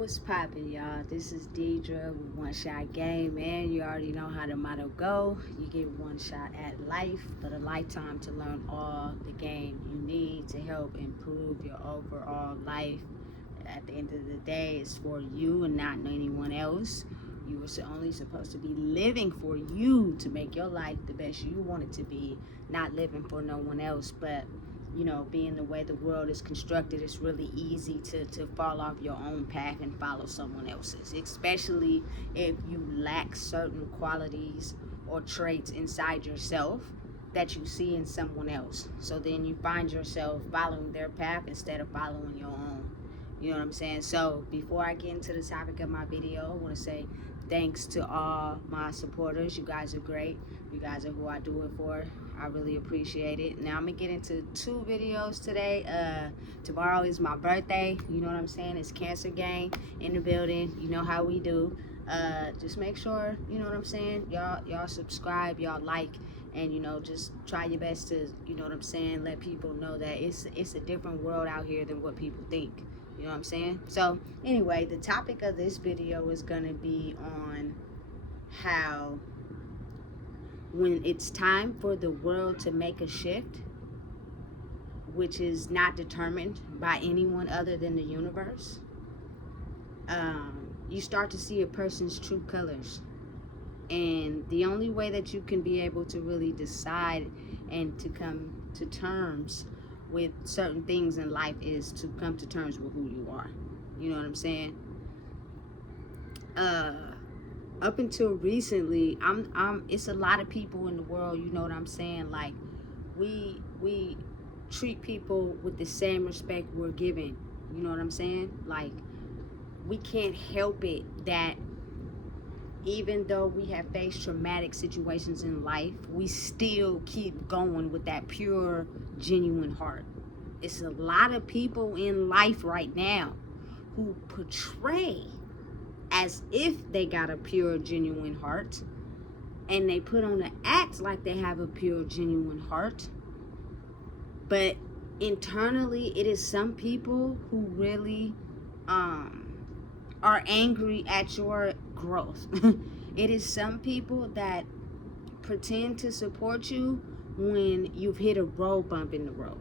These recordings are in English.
What's poppin', y'all? This is Deidre with One Shot Game, man. You already know how the motto go. You get one shot at life, but a lifetime to learn all the game you need to help improve your overall life. At the end of the day, it's for you and not anyone else. You were only supposed to be living for you to make your life the best you want it to be, not living for no one else. But being the way the world is constructed, it's really easy to fall off your own path and follow someone else's, especially if you lack certain qualities or traits inside yourself that you see in someone else. So then you find yourself following their path instead of following your own. You know what I'm saying? So before I get into the topic of my video, I want to say thanks to all my supporters. You guys are great. You guys are who I do it for. I really appreciate it. Now I'm gonna get into 2 videos today. Tomorrow is my birthday. You know what I'm saying? It's Cancer Gang in the building. You know how we do. Just make sure, you know what I'm saying, y'all subscribe, y'all like, and just try your best to, you know what I'm saying, let people know that it's a different world out here than what people think. You know what I'm saying? So anyway, the topic of this video is gonna be on how when it's time for the world to make a shift, which is not determined by anyone other than the universe, you start to see a person's true colors. And the only way that you can be able to really decide and to come to terms with certain things in life is to come to terms with who you are. You know what I'm saying? Up until recently, it's a lot of people in the world, you know what I'm saying, like we treat people with the same respect we're given. You know what I'm saying? Like, we can't help it that even though we have faced traumatic situations in life, we still keep going with that pure, genuine heart. It's a lot of people in life right now who portray as if they got a pure, genuine heart, and they put on the act like they have a pure, genuine heart, but internally it is some people who really are angry at your growth. It is some people that pretend to support you when you've hit a road bump in the road.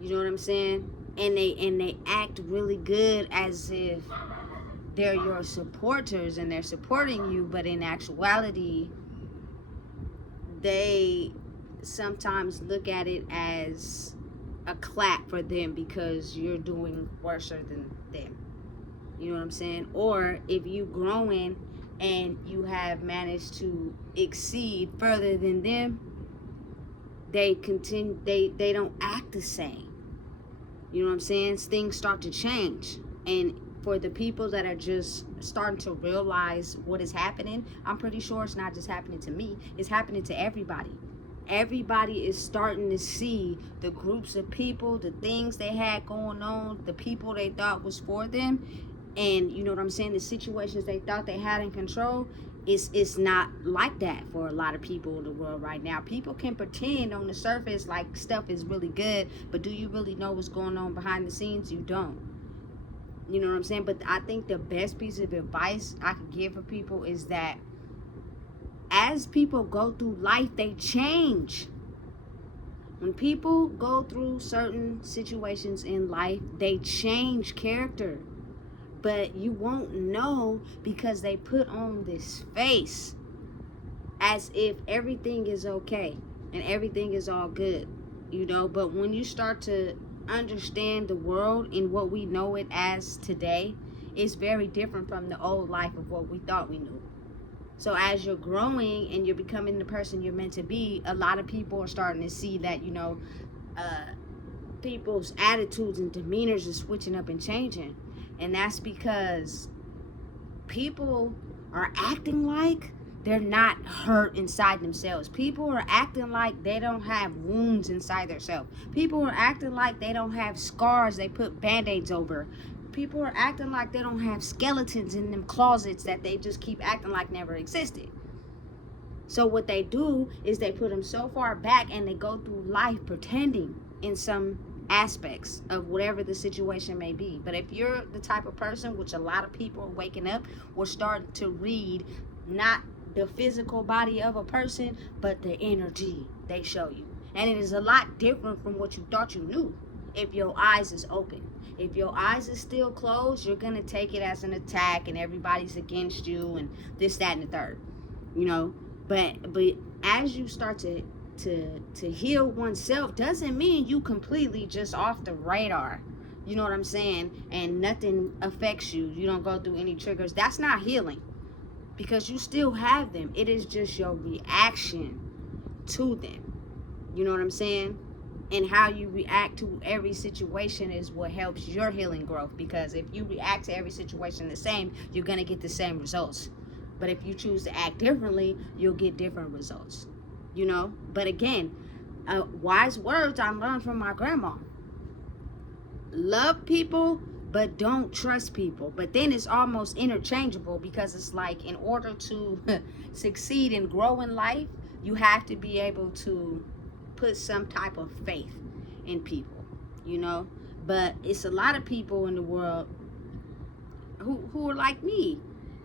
You know what I'm saying? And they act really good as if they're your supporters and they're supporting you, but in actuality, they sometimes look at it as a clap for them because you're doing worse than them. You know what I'm saying? Or if you growing and you have managed to exceed further than them, they don't act the same. You know what I'm saying? Things start to change. And for the people that are just starting to realize what is happening, I'm pretty sure it's not just happening to me, it's happening to everybody. Everybody is starting to see the groups of people, the things they had going on, the people they thought was for them, and you know what I'm saying, the situations they thought they had in control. It's not like that for a lot of people in the world right now. People can pretend on the surface like stuff is really good, but do you really know what's going on behind the scenes? You don't. You know what I'm saying? But I think the best piece of advice I could give for people is that as people go through life, they change. When people go through certain situations in life, they change character. But you won't know because they put on this face as if everything is okay and everything is all good, But when you start to understand the world and what we know it as today, it's very different from the old life of what we thought we knew. So as you're growing and you're becoming the person you're meant to be, a lot of people are starting to see that, people's attitudes and demeanors are switching up and changing. And that's because people are acting like they're not hurt inside themselves. People are acting like they don't have wounds inside themselves. People are acting like they don't have scars they put band-aids over. People are acting like they don't have skeletons in them closets that they just keep acting like never existed. So what they do is they put them so far back and they go through life pretending in some aspects of whatever the situation may be. But if you're the type of person, which a lot of people are waking up, will start to read not the physical body of a person, but the energy they show you. And it is a lot different from what you thought you knew if your eyes is open. If your eyes is still closed, you're going to take it as an attack and everybody's against you and this, that, and the third, you know. But as you start to heal oneself, doesn't mean you completely just off the radar. You know what I'm saying? And nothing affects you. You don't go through any triggers. That's not healing, because you still have them. It is just your reaction to them. You know what I'm saying? And how you react to every situation is what helps your healing growth. Because if you react to every situation the same, you're going to get the same results. But if you choose to act differently, you'll get different results. You know? But again, wise words I learned from my grandma. Love people, but don't trust people. But then it's almost interchangeable, because it's like, in order to succeed and grow in life, you have to be able to put some type of faith in people, you know. But it's a lot of people in the world who are like me,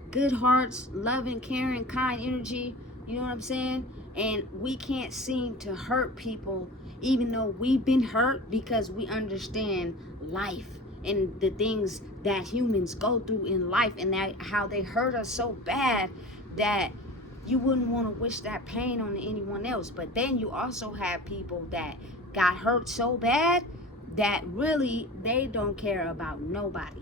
good hearts, loving, caring, kind energy, you know what I'm saying? And we can't seem to hurt people, even though we've been hurt, because we understand life and the things that humans go through in life, and that how they hurt us so bad that you wouldn't want to wish that pain on anyone else. But then you also have people that got hurt so bad that really they don't care about nobody.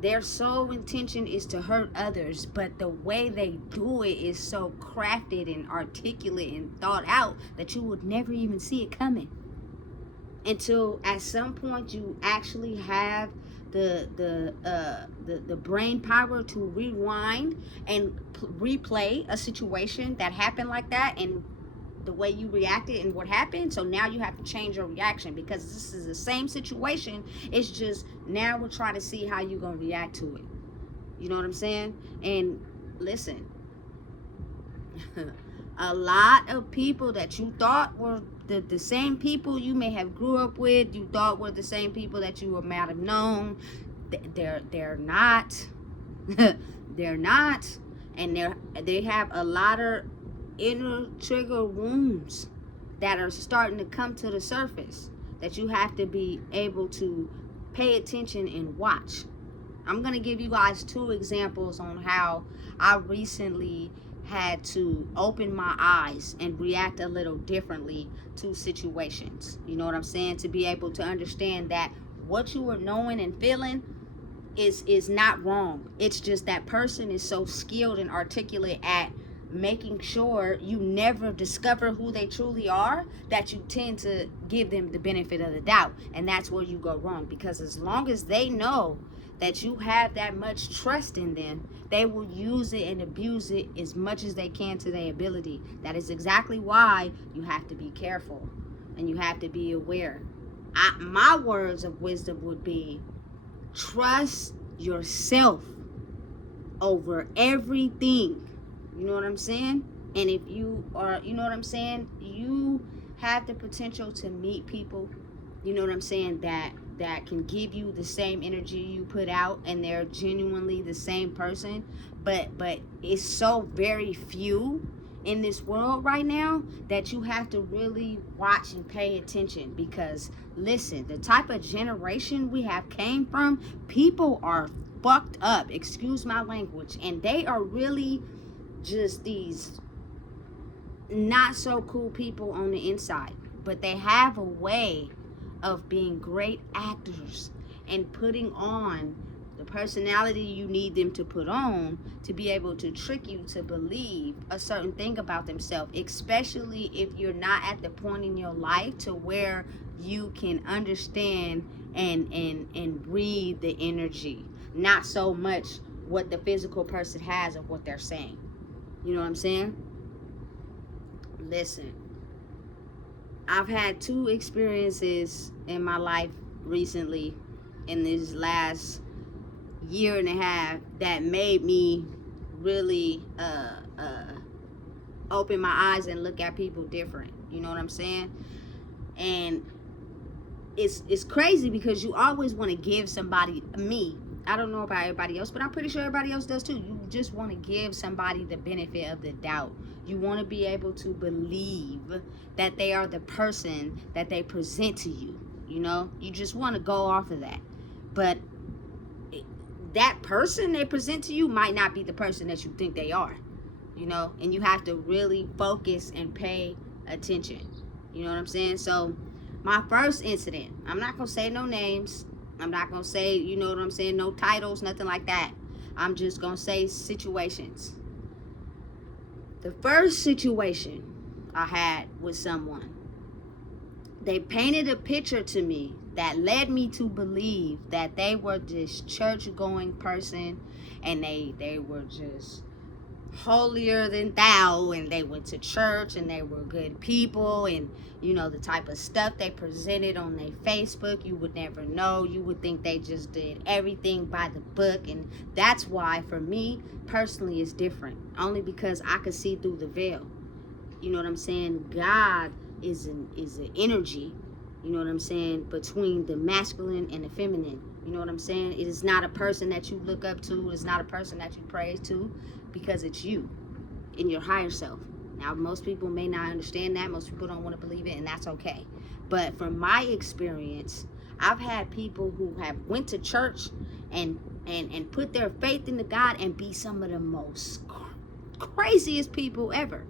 Their sole intention is to hurt others, but the way they do it is so crafted and articulate and thought out that you would never even see it coming, until at some point you actually have the brain power to rewind and replay a situation that happened like that, and the way you reacted and what happened. So now you have to change your reaction, because this is the same situation. It's just now we're trying to see how you're gonna react to it. You know what I'm saying? And listen, a lot of people that you thought were the same people you may have grew up with, you thought were the same people that you might have known, they're not. They're not. And they have a lot of inner trigger wounds that are starting to come to the surface, that you have to be able to pay attention and watch. I'm going to give you guys 2 examples on how I recently had to open my eyes and react a little differently to situations. You know what I'm saying? To be able to understand that what you are knowing and feeling is not wrong. It's just that person is so skilled and articulate at making sure you never discover who they truly are, that you tend to give them the benefit of the doubt. And that's where you go wrong, because as long as they know that you have that much trust in them, they will use it and abuse it as much as they can to their ability. That is exactly why you have to be careful and you have to be aware. My words of wisdom would be, trust yourself over everything. You know what I'm saying? And if you are, you know what I'm saying, you have the potential to meet people, you know what I'm saying, that can give you the same energy you put out, and they're genuinely the same person. But it's so very few in this world right now that you have to really watch and pay attention. Because listen, the type of generation we have came from, people are fucked up, excuse my language, and they are really just these not so cool people on the inside, but they have a way of being great actors and putting on the personality you need them to put on to be able to trick you to believe a certain thing about themselves, especially if you're not at the point in your life to where you can understand and read the energy, not so much what the physical person has of what they're saying. You know what I'm saying? Listen, I've had 2 experiences in my life recently, in this last year and a half, that made me really open my eyes and look at people different. You know what I'm saying? And it's crazy because you always want to give somebody, me, I don't know about everybody else, but I'm pretty sure everybody else does too. You just want to give somebody the benefit of the doubt. You want to be able to believe that they are the person that they present to you. You know, you just want to go off of that. But that person they present to you might not be the person that you think they are. You know, and you have to really focus and pay attention. You know what I'm saying? So my first incident, I'm not going to say no names. I'm not going to say, you know what I'm saying, no titles, nothing like that. I'm just going to say situations. The first situation I had with someone, they painted a picture to me that led me to believe that they were this church-going person, and they were just holier than thou, and they went to church, and they were good people, and you know the type of stuff they presented on their Facebook, you would never know. You would think they just did everything by the book. And that's why for me personally it's different, only because I could see through the veil. You know what I'm saying? God is an energy, you know what I'm saying, between the masculine and the feminine. You know what I'm saying? It is not a person that you look up to. It's not a person that you praise to, because it's you in your higher self. Now, most people may not understand that. Most people don't want to believe it, and that's okay. But from my experience, I've had people who have went to church and put their faith into God and be some of the most craziest people ever.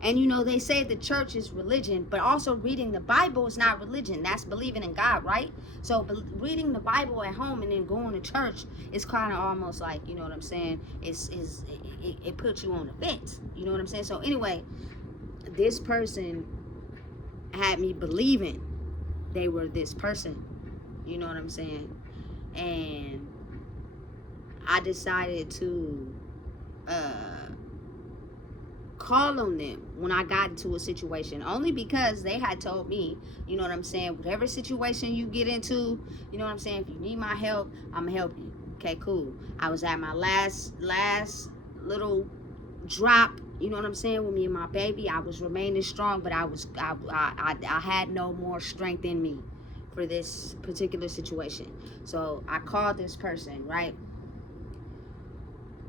And you know, they say the church is religion, but also reading the Bible is not religion. That's believing in God, right? So reading the Bible at home and then going to church is kind of almost like, you know what I'm saying, it puts you on the fence. You know what I'm saying? So anyway, this person had me believing they were this person. You know what I'm saying? And I decided to call on them when I got into a situation, only because they had told me, you know what I'm saying, whatever situation you get into, you know what I'm saying, if you need my help, I'm gonna help you. Okay, cool. I was at my last little drop, you know what I'm saying, with me and my baby. I was remaining strong, but I had no more strength in me for this particular situation. So I called this person, right?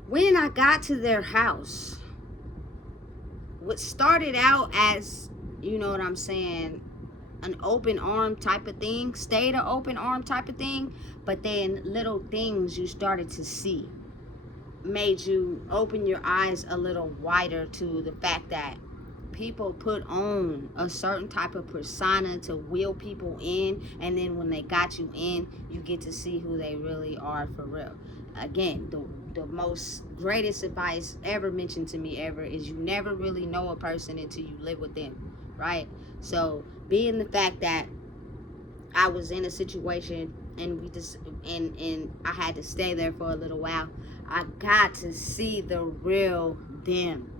When I got to their house, what started out as, you know what I'm saying, an open arm type of thing, stayed an open arm type of thing, but then little things you started to see made you open your eyes a little wider to the fact that people put on a certain type of persona to wheel people in, and then when they got you in, you get to see who they really are for real. Again, the most greatest advice ever mentioned to me ever is you never really know a person until you live with them, right? So being the fact that I was in a situation and I had to stay there for a little while, I got to see the real them.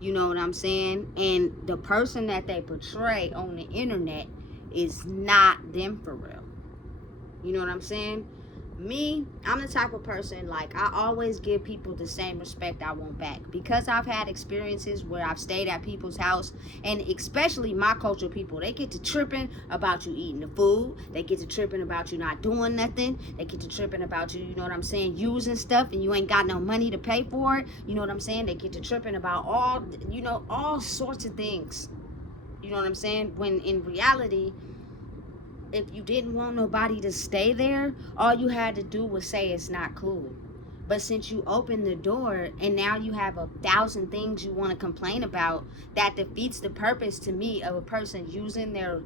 You know what I'm saying? And the person that they portray on the internet is not them for real. You know what I'm saying? Me, I'm the type of person, like, I always give people the same respect I want back, because I've had experiences where I've stayed at people's house, and especially my culture people, they get to tripping about you eating the food, they get to tripping about you not doing nothing, they get to tripping about you, you know what I'm saying, using stuff and you ain't got no money to pay for it, you know what I'm saying, they get to tripping about all, you know, all sorts of things, you know what I'm saying, when in reality, if you didn't want nobody to stay there, all you had to do was say it's not cool. But since you opened the door and now you have 1,000 things you want to complain about, that defeats the purpose to me of a person using their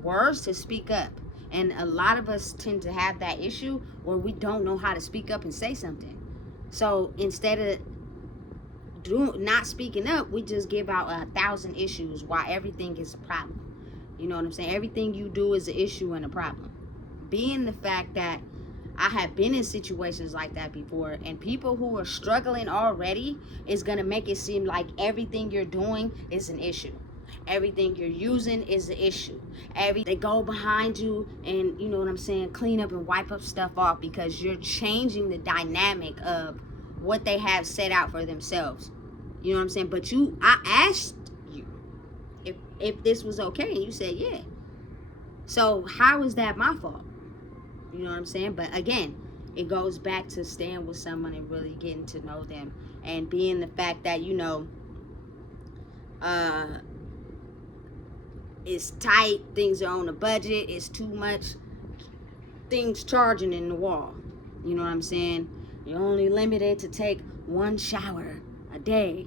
words to speak up. And a lot of us tend to have that issue where we don't know how to speak up and say something. So instead of not speaking up, we just give out 1,000 issues why everything is a problem. You know what I'm saying? Everything you do is an issue and a problem. Being the fact that I have been in situations like that before, and people who are struggling already is going to make it seem like everything you're doing is an issue. Everything you're using is an issue. They go behind you and, you know what I'm saying, clean up and wipe up stuff off because you're changing the dynamic of what they have set out for themselves. You know what I'm saying? But I asked you if this was okay, and you said yeah. So how is that my fault? You know what I'm saying? But again, it goes back to staying with someone and really getting to know them, and being the fact that, uh it's tight, things are on a budget, it's too much, things charging in the wall. You know what I'm saying? You're only limited to take one shower a day.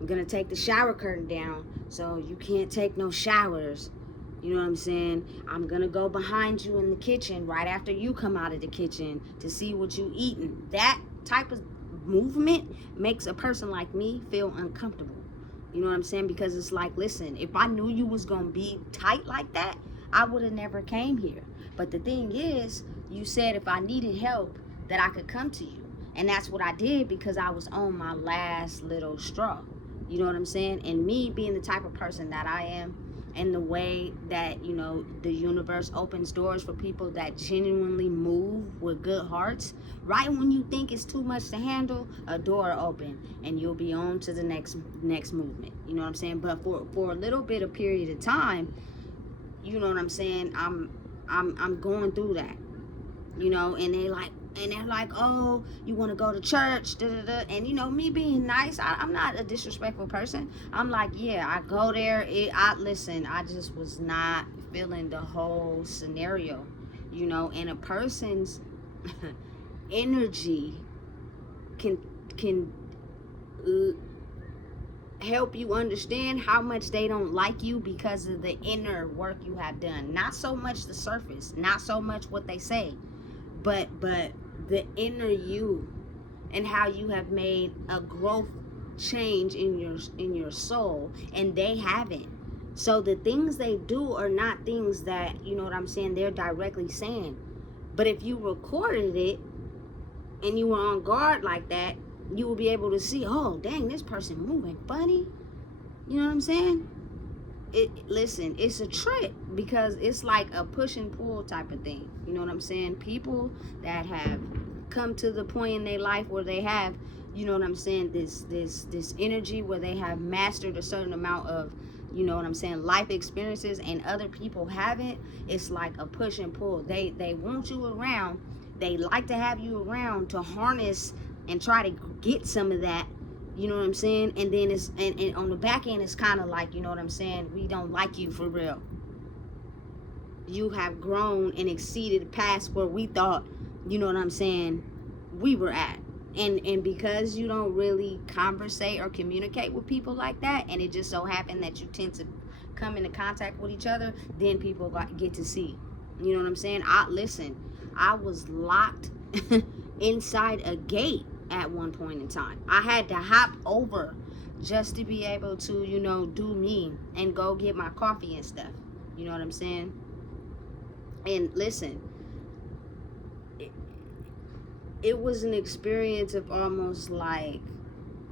I'm gonna take the shower curtain down, so you can't take no showers. You know what I'm saying? I'm gonna go behind you in the kitchen right after you come out of the kitchen to see what you eating. That type of movement makes a person like me feel uncomfortable. You know what I'm saying? Because it's like, listen, if I knew you was gonna be tight like that, I would have never came here. But the thing is, you said if I needed help that I could come to you. And that's what I did, because I was on my last little straw. You know what I'm saying? And me being the type of person that I am, and the way that, the universe opens doors for people that genuinely move with good hearts, right when you think it's too much to handle, a door open and you'll be on to the next movement. You know what I'm saying? But for a little bit of period of time, you know what I'm saying, I'm going through that, and they're like, oh, you want to go to church, da, da, da. And me being nice, I'm not a disrespectful person. I'm like, yeah, I go there. Listen, I just was not feeling the whole scenario, and a person's energy can help you understand how much they don't like you because of the inner work you have done. Not so much the surface, not so much what they say, but the inner you, and how you have made a growth change in your soul, and they haven't. So the things they do are not things that, you know what I'm saying, they're directly saying. But if you recorded it and you were on guard like that, you will be able to see, oh dang, this person moving funny. You know what I'm saying? Listen, it's a trick, because it's like a push and pull type of thing. You know what I'm saying? People that have come to the point in their life where they have, you know what I'm saying, this energy, where they have mastered a certain amount of, you know what I'm saying, life experiences, and other people haven't. It's like a push and pull. They want you around. They like to have you around to harness and try to get some of that. You know what I'm saying? And then it's and on the back end, it's kind of like, you know what I'm saying, we don't like you for real. You have grown and exceeded past where we thought, you know what I'm saying, we were at. And because you don't really conversate or communicate with people like that, and it just so happened that you tend to come into contact with each other, then people get to see. You know what I'm saying? I was locked inside a gate at one point in time. I had to hop over just to be able to, do me and go get my coffee and stuff. You know what I'm saying? And listen, it was an experience of almost like,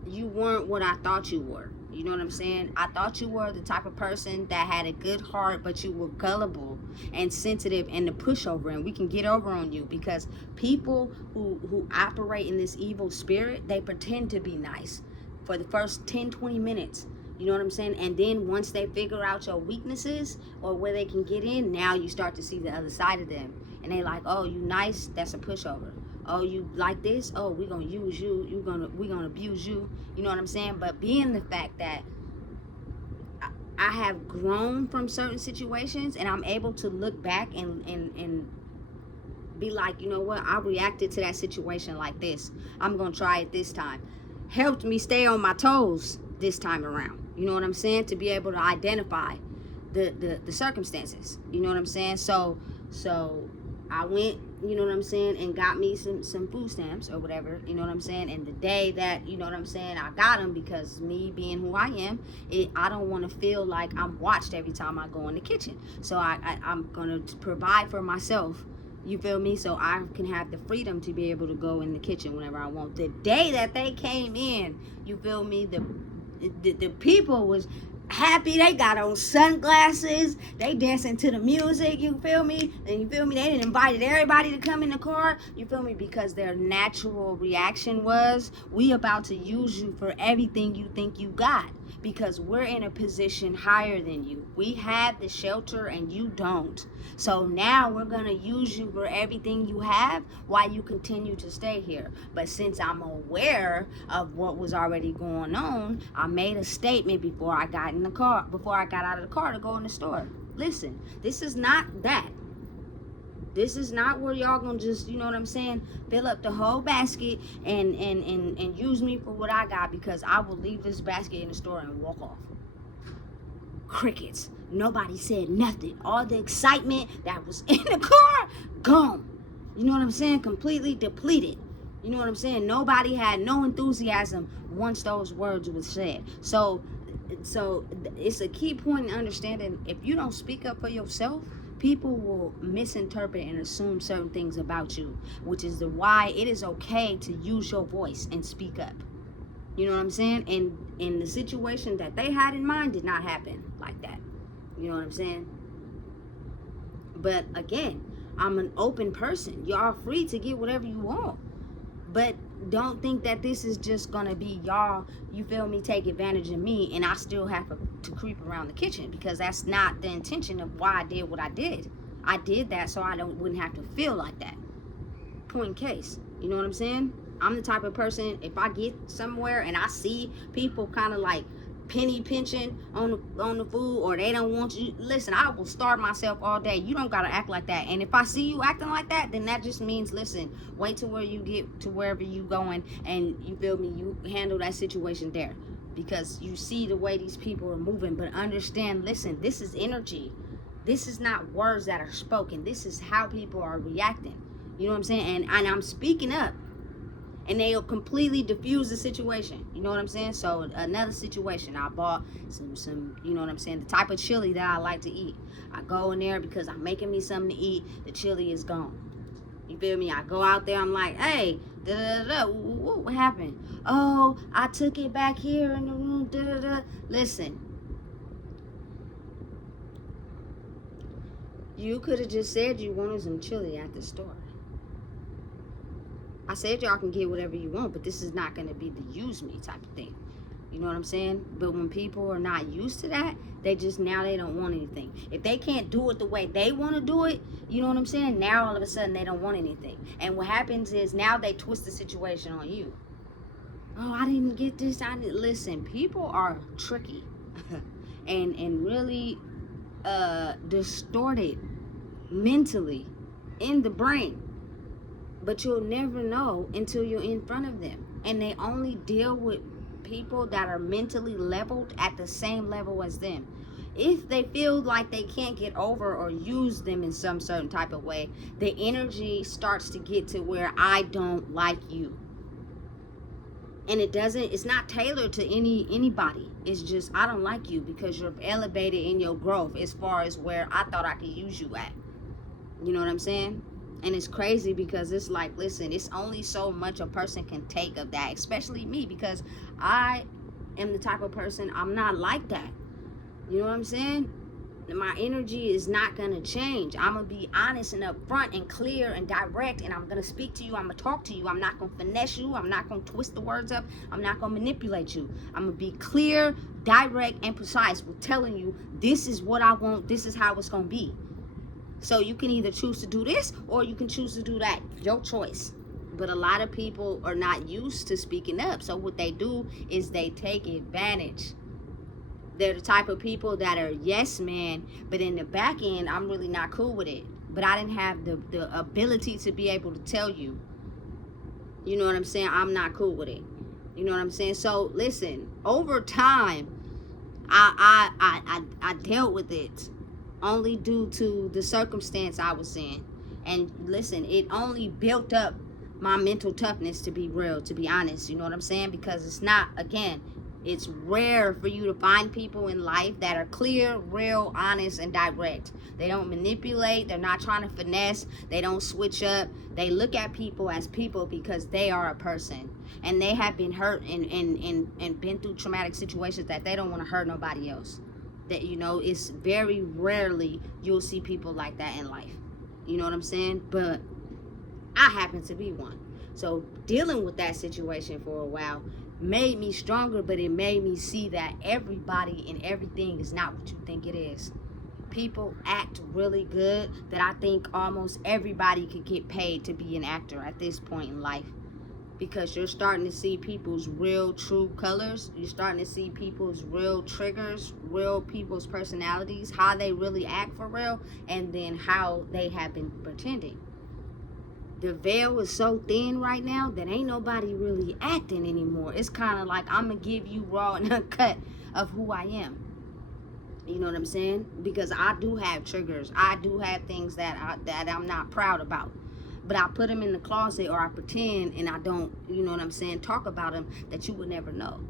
you weren't what I thought you were. You know what I'm saying? I thought you were the type of person that had a good heart, but you were gullible and sensitive and the pushover, and we can get over on you, because people who operate in this evil spirit, they pretend to be nice for the first 10-20 minutes. You know what I'm saying? And then once they figure out your weaknesses or where they can get in, now you start to see the other side of them. And they like, oh, you nice? That's a pushover. Oh, you like this? Oh, we're gonna use you. We're gonna abuse you. You know what I'm saying? But being the fact that I have grown from certain situations, and I'm able to look back and be like, you know what? I reacted to that situation like this. I'm gonna try it this time. Helped me stay on my toes this time around. You know what I'm saying? To be able to identify the circumstances. You know what I'm saying? So I went, you know what I'm saying, and got me some food stamps or whatever, you know what I'm saying. And the day that, you know what I'm saying, I got them, because me being who I am, I don't want to feel like I'm watched every time I go in the kitchen. So I'm going to provide for myself, you feel me, so I can have the freedom to be able to go in the kitchen whenever I want. The day that they came in, you feel me, the people was, happy, they got on sunglasses, they dancing to the music, you feel me? And you feel me, they didn't invited everybody to come in the car, you feel me? Because their natural reaction was, we about to use you for everything you think you got, because we're in a position higher than you. We have the shelter and you don't. So now we're gonna use you for everything you have while you continue to stay here. But since I'm aware of what was already going on, I made a statement before I got in the car, before I got out of the car to go in the store. Listen, this is not that. This is not where y'all gonna just, you know what I'm saying, fill up the whole basket and use me for what I got, because I will leave this basket in the store and walk off. Crickets. Nobody said nothing. All the excitement that was in the car, gone. You know what I'm saying? Completely depleted. You know what I'm saying? Nobody had no enthusiasm once those words were said. So it's a key point in understanding, if you don't speak up for yourself, people will misinterpret and assume certain things about you, which is why it is okay to use your voice and speak up. You know what I'm saying? And in the situation that they had in mind did not happen like that. You know what I'm saying? But again, I'm an open person. Y'all free to get whatever you want. But don't think that this is just gonna be y'all, you feel me, take advantage of me and I still have to creep around the kitchen, because that's not the intention of why I did what I did. I did that so I wouldn't have to feel like that. Point case. You know what I'm saying? I'm the type of person, if I get somewhere and I see people kind of like penny pinching on the food, or they don't want you, listen, I will starve myself all day. You don't gotta act like that. And if I see you acting like that, then that just means, listen, wait till where you get to wherever you going, and you feel me, you handle that situation there, because you see the way these people are moving. But understand, listen, this is energy. This is not words that are spoken. This is how people are reacting. You know what I'm saying? And I'm speaking up, and they'll completely diffuse the situation. You know what I'm saying? So another situation, I bought some, you know what I'm saying, the type of chili that I like to eat. I go in there because I'm making me something to eat. The chili is gone. You feel me? I go out there, I'm like, hey, what happened? Oh, I took it back here in the room, Listen, you could have just said you wanted some chili at the store. I said y'all can get whatever you want, but this is not going to be the use me type of thing. You know what I'm saying? But when people are not used to that, they don't want anything. If they can't do it the way they want to do it, you know what I'm saying? Now all of a sudden they don't want anything. And what happens is now they twist the situation on you. Oh, I didn't get this. Listen, people are tricky and really distorted mentally in the brain. But you'll never know until you're in front of them. And they only deal with people that are mentally leveled at the same level as them. If they feel like they can't get over or use them in some certain type of way, the energy starts to get to where I don't like you. And it's not tailored to anybody. It's just, I don't like you because you're elevated in your growth as far as where I thought I could use you at. You know what I'm saying? And it's crazy because it's like, listen, it's only so much a person can take of that, especially me, because I am the type of person, I'm not like that. You know what I'm saying? My energy is not going to change. I'm going to be honest and upfront and clear and direct, and I'm going to speak to you. I'm going to talk to you. I'm not going to finesse you. I'm not going to twist the words up. I'm not going to manipulate you. I'm going to be clear, direct, and precise with telling you, this is what I want. This is how it's going to be. So you can either choose to do this or you can choose to do that. Your choice. But a lot of people are not used to speaking up. So what they do is they take advantage. They're the type of people that are yes man, but in the back end, I'm really not cool with it. But I didn't have the ability to be able to tell you. You know what I'm saying? I'm not cool with it. You know what I'm saying? So listen, over time, I dealt with it. Only due to the circumstance I was in. And listen, it only built up my mental toughness, to be real, to be honest. You know what I'm saying? Because it's not, again, It's rare for you to find people in life that are clear, real, honest, and direct. They don't manipulate. They're not trying to finesse. They don't switch up. They look at people as people because they are a person. And they have been hurt and been through traumatic situations that they don't want to hurt nobody else. That, you know, it's very rarely you'll see people like that in life. You know what I'm saying? But I happen to be one. So dealing with that situation for a while made me stronger, but it made me see that everybody and everything is not what you think it is. People act really good that I think almost everybody could get paid to be an actor at this point in life, because you're starting to see people's real true colors. You're starting to see people's real triggers, real people's personalities, how they really act for real, and then how they have been pretending. The veil is so thin right now that ain't nobody really acting anymore. It's kind of like, I'm gonna give you raw and uncut of who I am. You know what I'm saying? Because I do have triggers. I do have things that I'm not proud about. But I put them in the closet, or I pretend and I don't, you know what I'm saying, talk about them, that you would never know.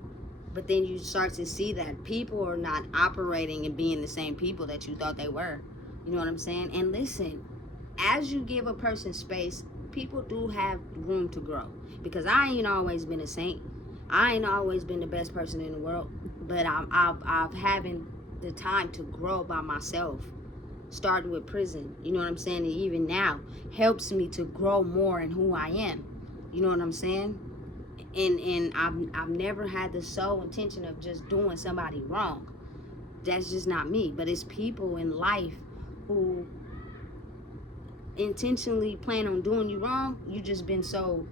But then you start to see that people are not operating and being the same people that you thought they were. You know what I'm saying? And listen, as you give a person space, people do have room to grow. Because I ain't always been a saint. I ain't always been the best person in the world. But I've having the time to grow by myself. Starting with prison, you know what I'm saying? And even now, helps me to grow more in who I am. You know what I'm saying? And I've never had the sole intention of just doing somebody wrong. That's just not me. But it's people in life who intentionally plan on doing you wrong. You just been so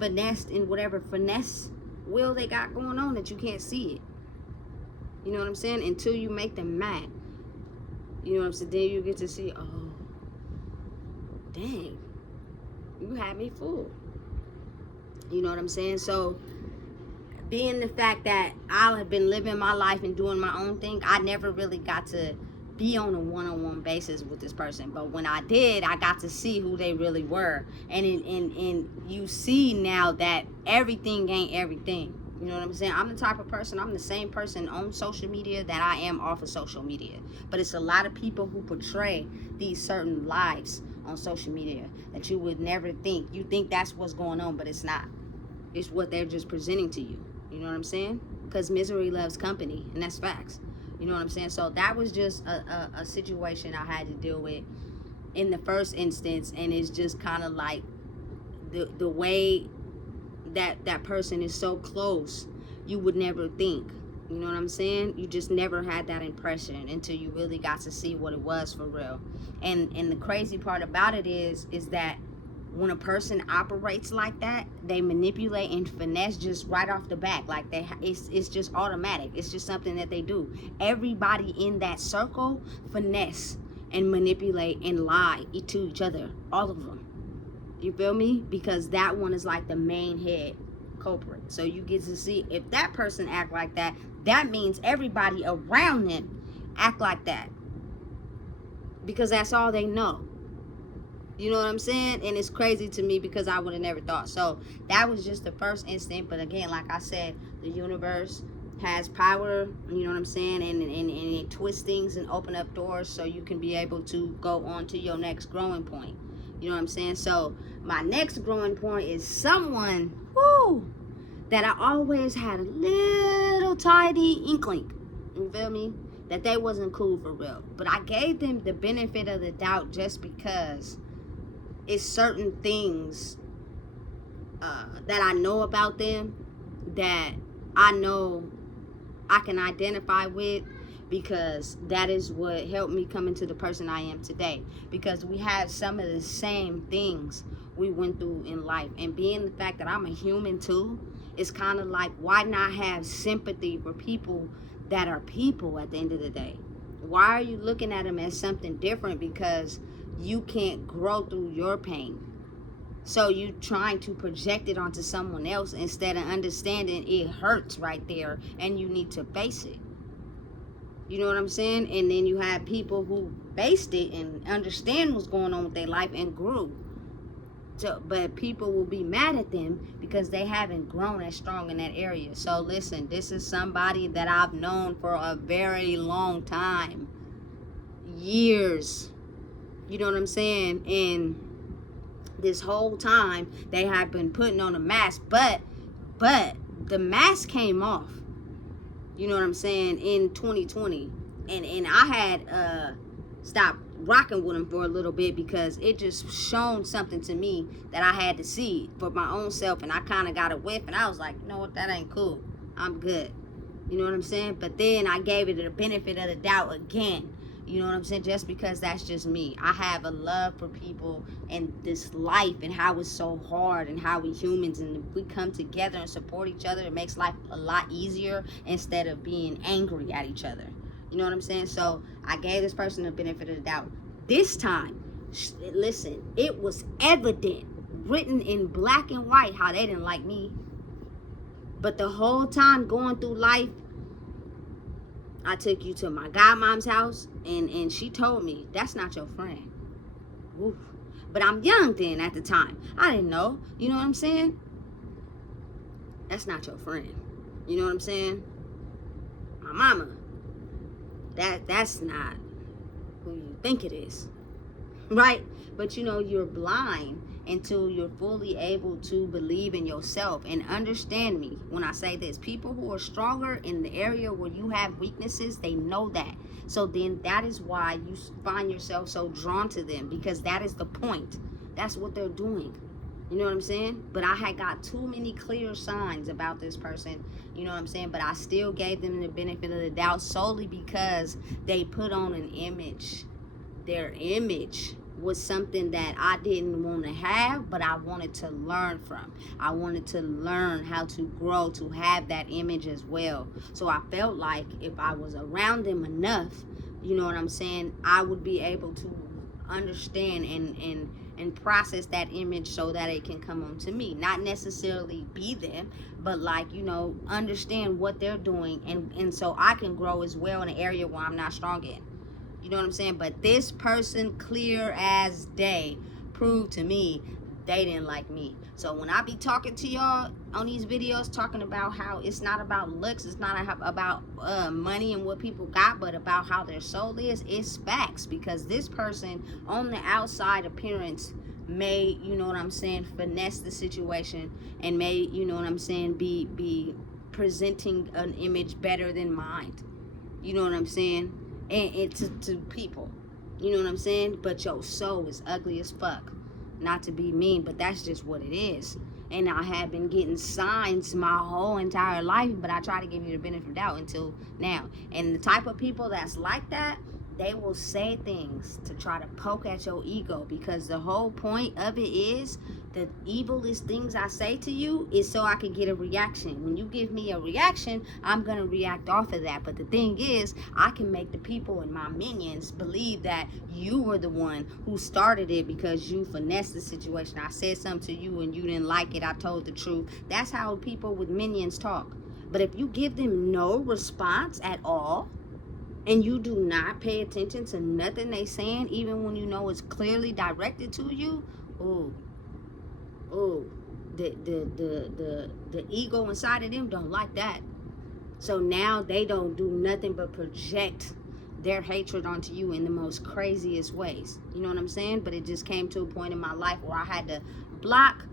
finessed in whatever finesse will they got going on that you can't see it. You know what I'm saying? Until you make them mad. You know what I'm saying? Then you get to see, oh, dang, you had me fooled. You know what I'm saying? So being the fact that I have been living my life and doing my own thing, I never really got to be on a one-on-one basis with this person. But when I did, I got to see who they really were. And you see now that everything ain't everything. You know what I'm saying? I'm the type of person, I'm the same person on social media that I am off of social media. But it's a lot of people who portray these certain lives on social media that you would never think. You think that's what's going on, but it's not. It's what they're just presenting to you. You know what I'm saying? Because misery loves company, and that's facts. You know what I'm saying? So that was just a situation I had to deal with in the first instance, and it's just kind of like the way that person is so close, you would never think. You know what I'm saying? You just never had that impression until you really got to see what it was for real. And the crazy part about it is that when a person operates like that, they manipulate and finesse just right off the back. Like it's just automatic. It's just something that they do. Everybody in that circle finesse and manipulate and lie to each other. All of them. You feel me? Because that one is like the main head culprit. So you get to see if that person act like that, that means everybody around them act like that. Because that's all they know. You know what I'm saying? And it's crazy to me because I would have never thought. So that was just the first instant. But again, like I said, the universe has power, you know what I'm saying? And it twists things and open up doors so you can be able to go on to your next growing point. You know what I'm saying? So my next growing point is someone, that I always had a little tiny inkling. You feel me? That they wasn't cool for real. But I gave them the benefit of the doubt just because it's certain things that I know about them that I know I can identify with, because that is what helped me come into the person I am today. Because we have some of the same things we went through in life. And being the fact that I'm a human too, it's kind of like, why not have sympathy for people that are people at the end of the day? Why are you looking at them as something different because you can't grow through your pain? So you trying to project it onto someone else instead of understanding it hurts right there and you need to face it. You know what I'm saying? And then you have people who faced it and understand what's going on with their life and grew. So, but people will be mad at them because they haven't grown as strong in that area. So listen, this is somebody that I've known for a very long time, years. You know what I'm saying? And this whole time they have been putting on a mask, but the mask came off. You know what I'm saying? In 2020, and I had stopped rocking with him for a little bit because it just shown something to me that I had to see for my own self, and I kind of got a whiff, and I was like, you know what, that ain't cool. I'm good. You know what I'm saying? But then I gave it the benefit of the doubt again. You know what I'm saying? Just because that's just me. I have a love for people and this life and how it's so hard and how we humans, and if we come together and support each other, it makes life a lot easier instead of being angry at each other. You know what I'm saying? So I gave this person the benefit of the doubt. This time, listen, it was evident, written in black and white, how they didn't like me. But the whole time going through life, I took you to my godmom's house, and she told me, that's not your friend. Oof. But I'm young then at the time. I didn't know. You know what I'm saying? That's not your friend. You know what I'm saying? My mama. That's not who you think it is. Right? But you know, you're blind until you're fully able to believe in yourself. And understand me when I say this. People who are stronger in the area where you have weaknesses, they know that. So then that is why you find yourself so drawn to them, because that is the point. That's what they're doing. You know what I'm saying? But I had got too many clear signs about this person. You know what I'm saying? But I still gave them the benefit of the doubt solely because they put on an image. Their image was something that I didn't want to have, but I wanted to learn from. I wanted to learn how to grow to have that image as well. So I felt like if I was around them enough, you know what I'm saying, I would be able to understand and process that image so that it can come on to me. Not necessarily be them, but like, you know, understand what they're doing, and so I can grow as well in an area where I'm not strong in. You know what I'm saying? But this person, clear as day, proved to me they didn't like me. So when I be talking to y'all on these videos, talking about how it's not about looks, it's not about money and what people got, but about how their soul is, it's facts. Because this person on the outside appearance may, you know what I'm saying, finesse the situation, and may, you know what I'm saying, be presenting an image better than mine. You know what I'm saying? And to people, you know what I'm saying? But your soul is ugly as fuck. Not to be mean, but that's just what it is. And I have been getting signs my whole entire life, but I try to give you the benefit of the doubt until now. And the type of people that's like that, they will say things to try to poke at your ego, because the whole point of it is the evilest things I say to you is so I can get a reaction. When you give me a reaction, I'm going to react off of that. But the thing is, I can make the people and my minions believe that you were the one who started it because you finessed the situation. I said something to you and you didn't like it. I told the truth. That's how people with minions talk. But if you give them no response at all, and you do not pay attention to nothing they saying, even when you know it's clearly directed to you, the ego inside of them don't like that. So now they don't do nothing but project their hatred onto you in the most craziest ways. You know what I'm saying? But it just came to a point in my life where I had to block,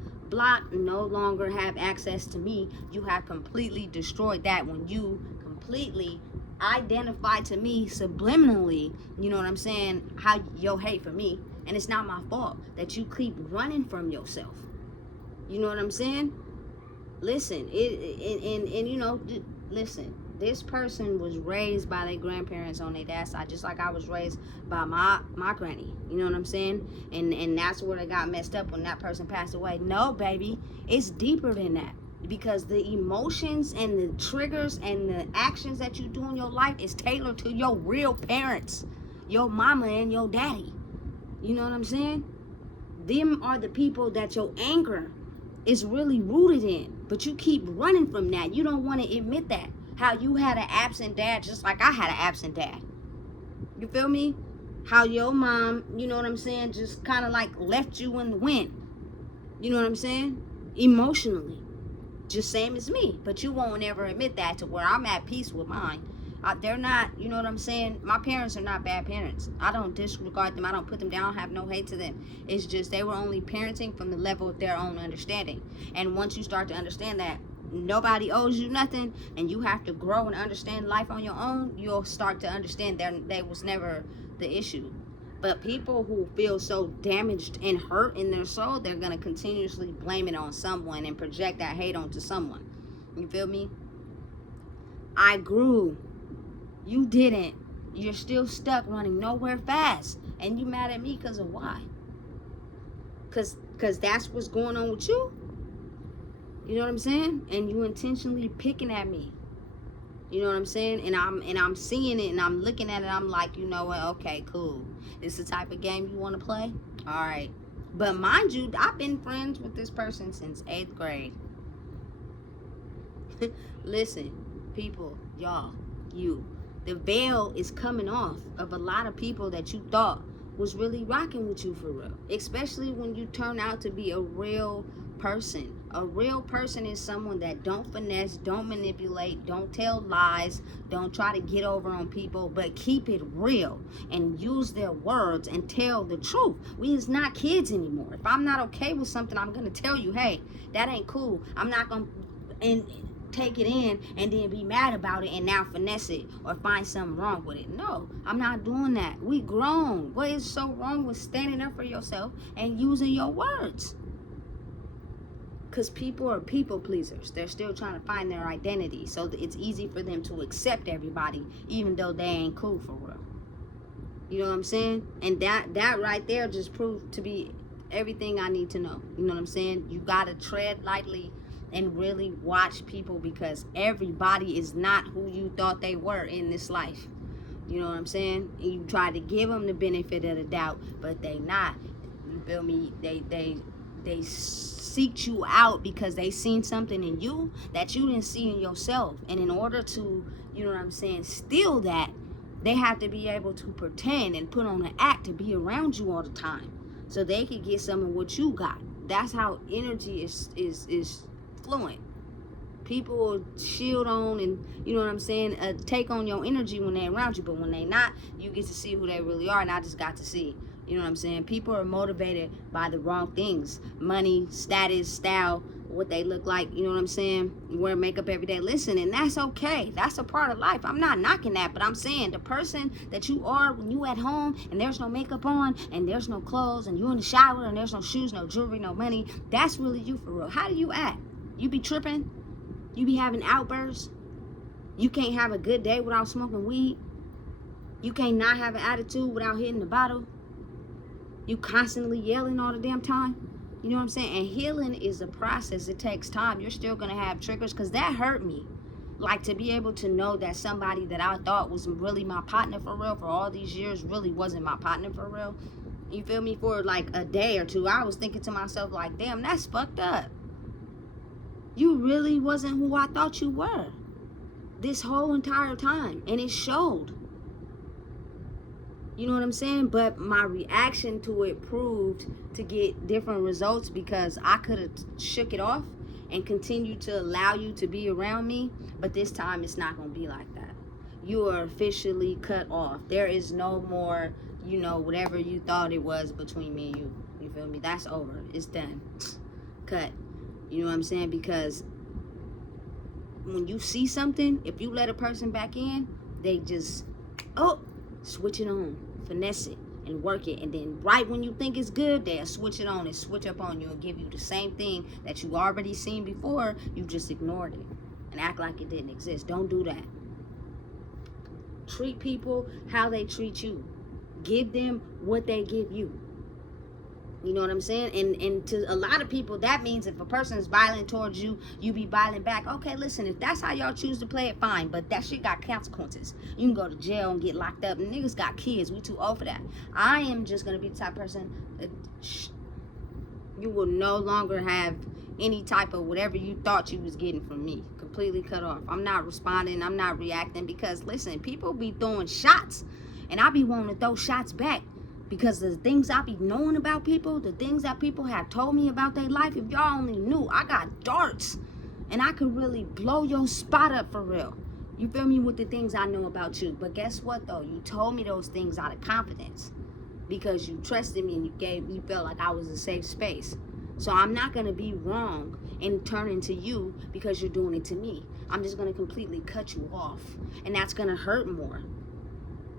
no longer have access to me. You have completely destroyed that when you completely identify to me subliminally, you know what I'm saying, how your hate for me. And it's not my fault that you keep running from yourself. You know what I'm saying? Listen, and you know, listen, this person was raised by their grandparents on their dad's side, just like I was raised by my granny. You know what I'm saying? And that's where they got messed up when that person passed away. No, baby, it's deeper than that. Because the emotions and the triggers and the actions that you do in your life is tailored to your real parents, your mama and your daddy. You know what I'm saying? Them are the people that your anger is really rooted in. But you keep running from that. You don't want to admit that. How you had an absent dad just like I had an absent dad. You feel me? How your mom, you know what I'm saying, just kind of like left you in the wind. You know what I'm saying? Emotionally. Just same as me. But you won't ever admit that, to where I'm at peace with mine. They're not, you know what I'm saying? My parents are not bad parents. I don't disregard them. I don't put them down. I have no hate to them. It's just they were only parenting from the level of their own understanding. And once you start to understand that nobody owes you nothing and you have to grow and understand life on your own, you'll start to understand that was never the issue. But people who feel so damaged and hurt in their soul, they're going to continuously blame it on someone and project that hate onto someone. You feel me? I grew. You didn't. You're still stuck running nowhere fast. And you mad at me because of why? Because that's what's going on with you? You know what I'm saying? And you intentionally picking at me. You know what I'm saying? And I'm seeing it and I'm looking at it. I'm like, you know what? Okay, cool. This is the type of game you want to play? All right. But mind you, I've been friends with this person since 8th grade. Listen, people, y'all, you. The veil is coming off of a lot of people that you thought was really rocking with you for real. Especially when you turn out to be a real person. A real person is someone that don't finesse, don't manipulate, don't tell lies, don't try to get over on people, but keep it real and use their words and tell the truth. We is not kids anymore. If I'm not okay with something, I'm going to tell you, hey, that ain't cool. I'm not going to take it in and then be mad about it and now finesse it or find something wrong with it. No, I'm not doing that. We grown. What is so wrong with standing up for yourself and using your words? Because people are people pleasers. They're still trying to find their identity. So it's easy for them to accept everybody, even though they ain't cool for real. You know what I'm saying? And that right there just proved to be everything I need to know. You know what I'm saying? You got to tread lightly and really watch people, because everybody is not who you thought they were in this life. You know what I'm saying? And you try to give them the benefit of the doubt, but they not. You feel me? They seeked you out because they seen something in you that you didn't see in yourself. And in order to, you know what I'm saying, steal that, they have to be able to pretend and put on an act to be around you all the time so they could get some of what you got. That's how energy is fluent. People will shield on and, you know what I'm saying, take on your energy when they're around you, but when they not, you get to see who they really are. And I just got to see, you know what I'm saying, people are motivated by the wrong things: money, status, style, what they look like, you know what I'm saying, wear makeup every day. Listen, and that's okay. That's a part of life. I'm not knocking that, but I'm saying the person that you are when you at home and there's no makeup on and there's no clothes and you in the shower and there's no shoes, no jewelry, no money, that's really you for real. How do you act? You be tripping? You be having outbursts? You can't have a good day without smoking weed? You can't not have an attitude without hitting the bottle? You constantly yelling all the damn time? You know what I'm saying? And healing is a process. It takes time. You're still going to have triggers, because that hurt me. Like, to be able to know that somebody that I thought was really my partner for real for all these years really wasn't my partner for real. You feel me? For like a day or two, I was thinking to myself like, damn, that's fucked up. You really wasn't who I thought you were this whole entire time. And it showed. You know what I'm saying? But my reaction to it proved to get different results, because I could have shook it off and continued to allow you to be around me. But this time it's not going to be like that. You are officially cut off. There is no more, you know, whatever you thought it was between me and you. You feel me? That's over. It's done. Cut. You know what I'm saying? Because when you see something, if you let a person back in, they just, switch it on, finesse it, and work it. And then right when you think it's good, they'll switch it on and switch up on you and give you the same thing that you already seen before. You just ignored it and act like it didn't exist. Don't do that. Treat people how they treat you. Give them what they give you. You know what I'm saying? And to a lot of people, that means if a person is violent towards you, you be violent back. Okay, listen, if that's how y'all choose to play it, fine. But that shit got consequences. You can go to jail and get locked up. And niggas got kids. We too old for that. I am just going to be the type of person that you will no longer have any type of whatever you thought you was getting from me. Completely cut off. I'm not responding. I'm not reacting, because, listen, people be throwing shots. And I be wanting to throw shots back. Because the things I be knowing about people, the things that people have told me about their life, if y'all only knew, I got darts. And I could really blow your spot up for real. You feel me, with the things I know about you. But guess what though? You told me those things out of confidence. Because you trusted me and you felt like I was a safe space. So I'm not gonna be wrong and turn into you because you're doing it to me. I'm just gonna completely cut you off. And that's gonna hurt more.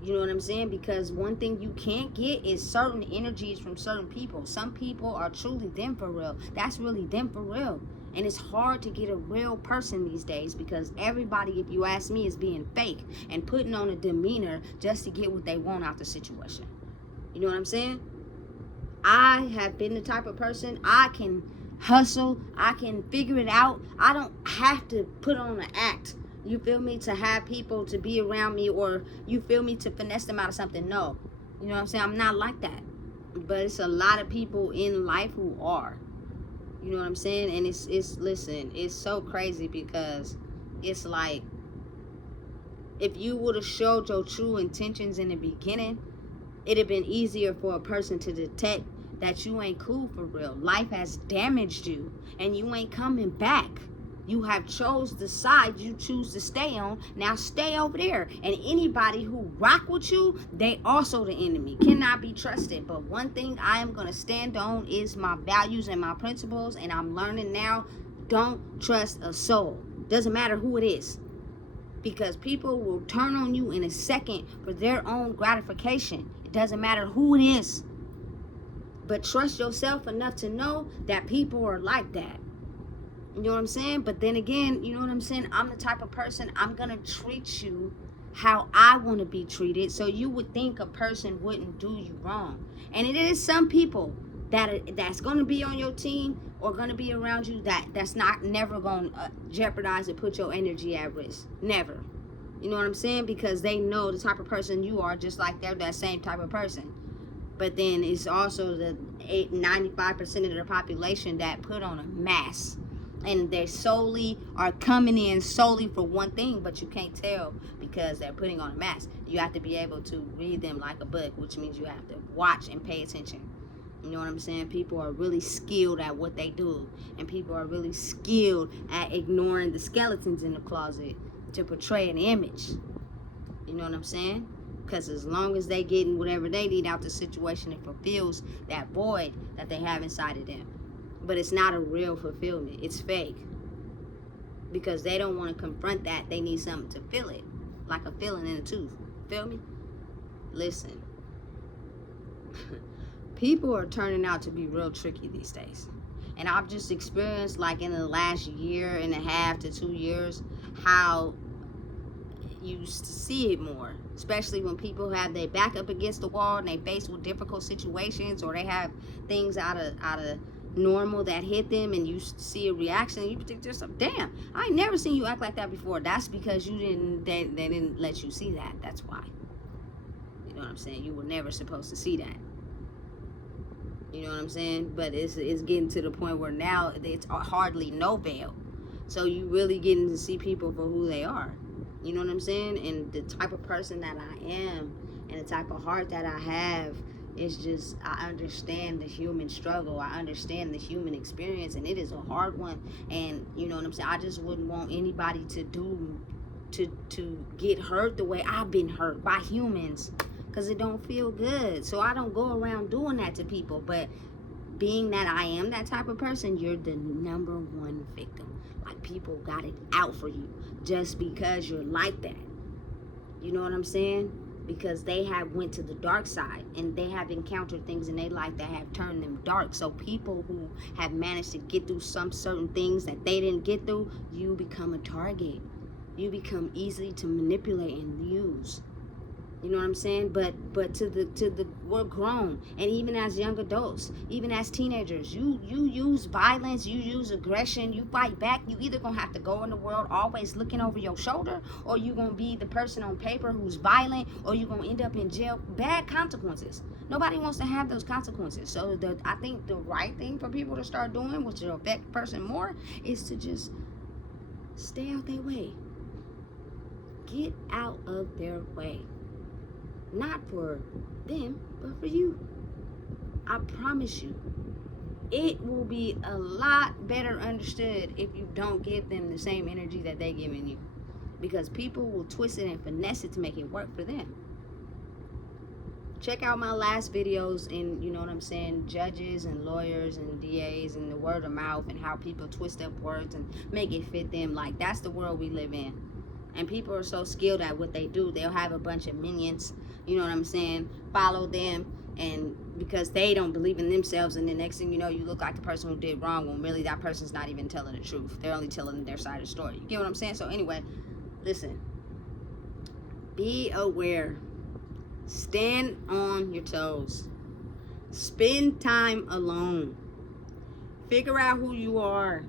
You know what I'm saying? Because one thing you can't get is certain energies from certain people. Some people are truly them for real. That's really them for real. And it's hard to get a real person these days because everybody, if you ask me, is being fake and putting on a demeanor just to get what they want out the situation. You know what I'm saying? I have been the type of person, I can hustle, I can figure it out. I don't have to put on an act. You feel me? To have people to be around me, or you feel me, to finesse them out of something. No. You know what I'm saying? I'm not like that. But it's a lot of people in life who are. You know what I'm saying? And it's listen, it's so crazy because it's like, if you would have showed your true intentions in the beginning, it'd have been easier for a person to detect that you ain't cool for real. Life has damaged you and you ain't coming back. You have chose the side you choose to stay on. Now stay over there. And anybody who rock with you, they also the enemy. Cannot be trusted. But one thing I am going to stand on is my values and my principles. And I'm learning now, don't trust a soul. Doesn't matter who it is. Because people will turn on you in a second for their own gratification. It doesn't matter who it is. But trust yourself enough to know that people are like that. You know what I'm saying? But then again, you know what I'm saying? I'm the type of person, I'm going to treat you how I want to be treated. So you would think a person wouldn't do you wrong. And it is some people that's going to be on your team or going to be around you that's not never going to jeopardize and put your energy at risk. Never. You know what I'm saying? Because they know the type of person you are, just like they're that same type of person. But then it's also the 95% of the population that put on a mask. And they solely are coming in solely for one thing, but you can't tell because they're putting on a mask. You have to be able to read them like a book, which means you have to watch and pay attention. You know what I'm saying? People are really skilled at what they do. And people are really skilled at ignoring the skeletons in the closet to portray an image. You know what I'm saying? Because as long as they getting whatever they need out the situation, it fulfills that void that they have inside of them. But it's not a real fulfillment. It's fake. Because they don't want to confront that. They need something to fill it. Like a feeling in a tooth. Feel me? Listen. People are turning out to be real tricky these days. And I've just experienced, like in the last year and a half to 2 years, how you see it more. Especially when people have their back up against the wall and they face with difficult situations, or they have things out of normal that hit them, and you see a reaction and you think to yourself, damn, I ain't never seen you act like that before. That's because they didn't let you see that. That's why. You know what I'm saying? You were never supposed to see that. You know what I'm saying? But it's getting to the point where now it's hardly no veil. So you really getting to see people for who they are. You know what I'm saying? And the type of person that I am and the type of heart that I have, it's just, I understand the human struggle. I understand the human experience, and it is a hard one. And you know what I'm saying? I just wouldn't want anybody to get hurt the way I've been hurt by humans, because it don't feel good. So I don't go around doing that to people. But being that I am that type of person, you're the number one victim. Like, people got it out for you just because you're like that. You know what I'm saying? Because they have went to the dark side and they have encountered things in their life that have turned them dark. So people who have managed to get through some certain things that they didn't get through, you become a target. You become easy to manipulate and use. You know what I'm saying? But we're grown, and even as young adults, even as teenagers, you use violence, you use aggression, you fight back. You either gonna have to go in the world always looking over your shoulder, or you gonna be the person on paper who's violent, or you gonna end up in jail. Bad consequences. Nobody wants to have those consequences. So I think the right thing for people to start doing, which will affect the person more, is to just stay out their way. Get out of their way. Not for them, but for you. I promise you, it will be a lot better understood if you don't give them the same energy that they're giving you. Because people will twist it and finesse it to make it work for them. Check out my last videos in, you know what I'm saying, judges and lawyers and DAs and the word of mouth and how people twist up words and make it fit them. Like, that's the world we live in. And people are so skilled at what they do. They'll have a bunch of minions, you know what I'm saying, follow them, and because they don't believe in themselves, and the next thing you know, you look like the person who did wrong when really that person's not even telling the truth. They're only telling their side of the story. You get what I'm saying? So anyway, listen, be aware. Stand on your toes. Spend time alone. Figure out who you are.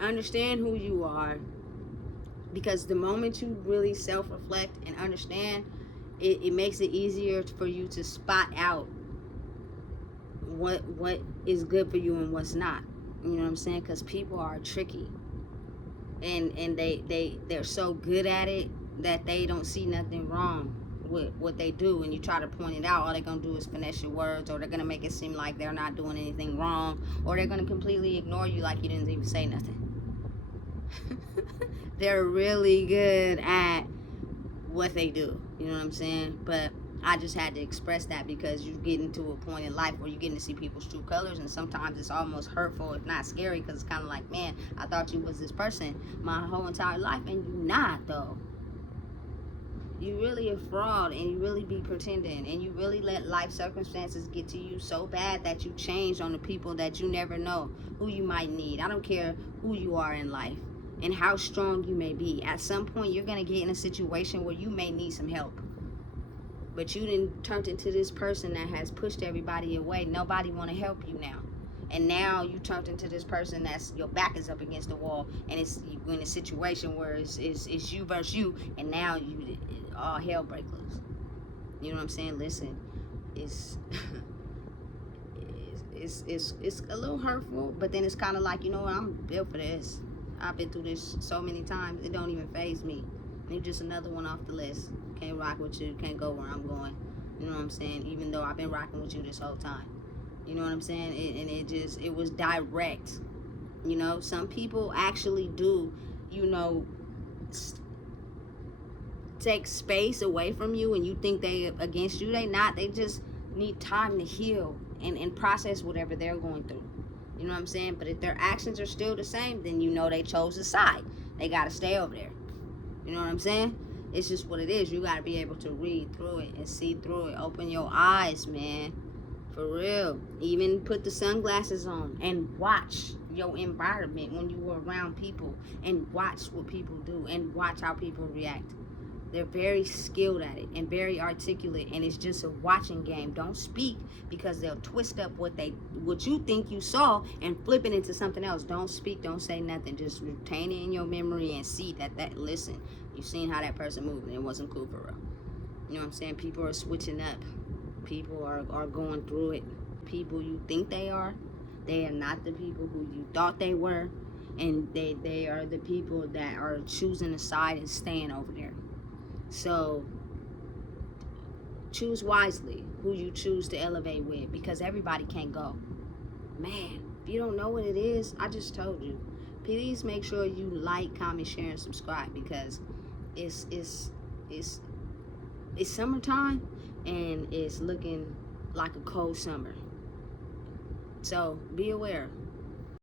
Understand who you are. Because the moment you really self-reflect and understand, it makes it easier for you to spot out what is good for you and what's not. You know what I'm saying? Because people are tricky. And they're so good at it that they don't see nothing wrong with what they do. And you try to point it out, all they're going to do is finesse your words, or they're going to make it seem like they're not doing anything wrong, or they're going to completely ignore you like you didn't even say nothing. They're really good at what they do, you know what I'm saying? But I just had to express that because you get into a point in life where you're getting to see people's true colors, and sometimes it's almost hurtful, if not scary, because it's kind of like, man, I thought you was this person my whole entire life, and you're not, though. You really a fraud, and you really be pretending, and you really let life circumstances get to you so bad that you change on the people that you never know who you might need. I don't care who you are in life and how strong you may be. At some point, you're going to get in a situation where you may need some help. But you didn't turn into this person that has pushed everybody away. Nobody want to help you now. And now you turned into this person that's, your back is up against the wall, and it's you in a situation where it's you versus you, and now you all hell break loose. You know what I'm saying? Listen, it's it's a little hurtful, but then it's kind of like, you know what, I'm built for this. I've been through this so many times, it don't even faze me. You're just another one off the list. Can't rock with you, can't go where I'm going. You know what I'm saying? Even though I've been rocking with you this whole time. You know what I'm saying? It was direct. You know, some people actually do, you know, take space away from you, and you think they against you. They not. They just need time to heal and process whatever they're going through. You know what I'm saying? But if their actions are still the same, then you know they chose a side. They got to stay over there. You know what I'm saying? It's just what it is. You got to be able to read through it and see through it. Open your eyes, man. For real. Even put the sunglasses on and watch your environment when you are around people, and watch what people do and watch how people react. They're very skilled at it and very articulate, and it's just a watching game. Don't speak, because they'll twist up what you think you saw and flip it into something else. Don't speak, don't say nothing. Just retain it in your memory and see listen, you've seen how that person moved and it wasn't cool for real. You know what I'm saying? People are switching up. People are going through it. People you think they are not the people who you thought they were, and they are the people that are choosing a side and staying over there. So choose wisely who you choose to elevate with, because everybody can't go. Man, if you don't know what it is, I just told you. Please make sure you like, comment, share, and subscribe, because it's summertime, and it's looking like a cold summer. So be aware.